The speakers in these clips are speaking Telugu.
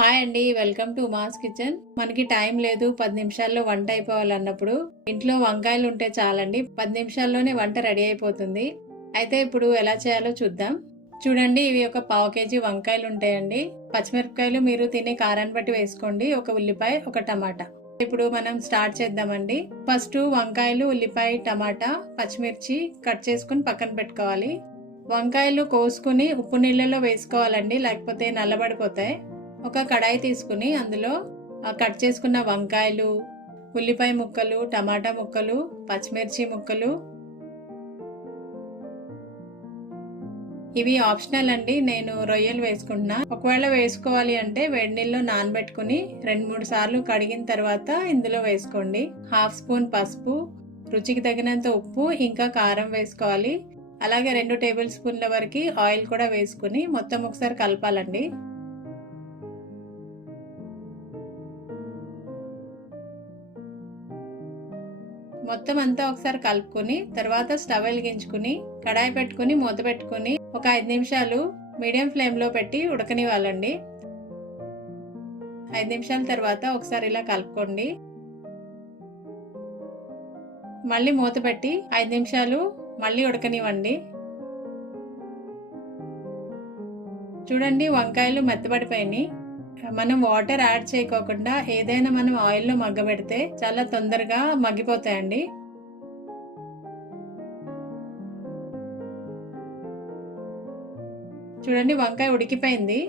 హాయ్ అండి వెల్కమ్ టు మాస్ కిచెన్. మనకి టైం లేదు పది నిమిషాల్లో వంట అయిపోవాలన్నప్పుడు. ఇంట్లో వంకాయలు ఉంటే చాలండి పది నిమిషాల్లోనే వంట రెడీ అయిపోతుంది. అయితే ఇప్పుడు ఎలా చేయాలో చూద్దాం. చూడండి ఇవి ఒక పావు కేజీ వంకాయలు ఉంటాయండి. పచ్చిమిరపకాయలు మీరు తినే కారాన్ని బట్టి వేసుకోండి ఒక ఉల్లిపాయ ఒక టమాటా. ఇప్పుడు మనం స్టార్ట్ చేద్దామండి. ఫస్ట్ వంకాయలు ఉల్లిపాయ టమాటా పచ్చిమిర్చి కట్ చేసుకుని పక్కన పెట్టుకోవాలి. వంకాయలు కోసుకుని ఉప్పు నీళ్ళలో వేసుకోవాలండి లేకపోతే నల్లబడిపోతాయి. ఒక కడాయి తీసుకుని అందులో ఆ కట్ చేసుకున్న వంకాయలు ఉల్లిపాయ ముక్కలు టమాటా ముక్కలు పచ్చిమిర్చి ముక్కలు. ఇవి ఆప్షనల్ అండి. నేను రొయ్యలు వేసుకుంటున్నా. ఒకవేళ వేసుకోవాలి అంటే వేడి నీళ్ళు నానబెట్టుకుని రెండు మూడు సార్లు కడిగిన తర్వాత ఇందులో వేసుకోండి. హాఫ్ స్పూన్ పసుపు రుచికి తగినంత ఉప్పు ఇంకా కారం వేసుకోవాలి. అలాగే రెండు టేబుల్ స్పూన్ల వరకు ఆయిల్ కూడా వేసుకుని మొత్తం ఒకసారి కలపాలండి. మొత్తం అంతా ఒకసారి కలుపుకొని తర్వాత స్టవ్ వెలిగించుకుని కడాయి పెట్టుకుని మూత పెట్టుకుని ఒక ఐదు నిమిషాలు మీడియం ఫ్లేమ్లో పెట్టి ఉడకనివ్వాలండి. ఐదు నిమిషాల తర్వాత ఒకసారి ఇలా కలుపుకోండి. మళ్ళీ మూత పెట్టి ఐదు నిమిషాలు మళ్ళీ ఉడకనివ్వండి. చూడండి వంకాయలు మెత్తబడిపోయినాయి. మనం వాటర్ యాడ్ చేయకోకుండా ఏదైనా మనం ఆయిల్లో మగ్గబెడితే చాలా తొందరగా మగ్గిపోతాయండి. చూడండి వంకాయ ఉడికిపోయింది.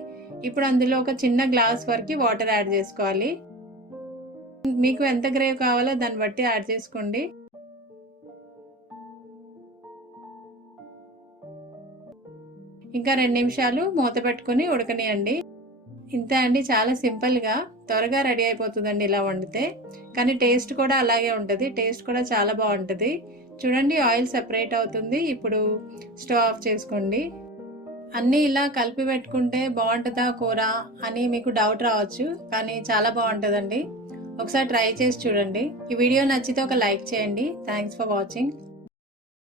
ఇప్పుడు అందులో ఒక చిన్న గ్లాస్ వరకు వాటర్ యాడ్ చేసుకోవాలి. మీకు ఎంత గ్రేవ్ కావాలో దాన్ని బట్టి యాడ్ చేసుకోండి. ఇంకా రెండు నిమిషాలు మూత పెట్టుకుని ఉడకనియండి. ఇంతే అండి చాలా సింపుల్గా. త్వరగా రెడీ అయిపోతుందండి ఇలా వండితే. కానీ టేస్ట్ కూడా అలాగే ఉంటుంది. టేస్ట్ కూడా చాలా బాగుంటుంది. చూడండి ఆయిల్ సెపరేట్ అవుతుంది. ఇప్పుడు స్టవ్ ఆఫ్ చేసుకోండి. అన్నీ ఇలా కలిపి పెట్టుకుంటే బాగుంటుందా కూర అని మీకు డౌట్ రావచ్చు. కానీ చాలా బాగుంటుందండి. ఒకసారి ట్రై చేసి చూడండి. ఈ వీడియో నచ్చితే ఒక లైక్ చేయండి. Thanks for watching.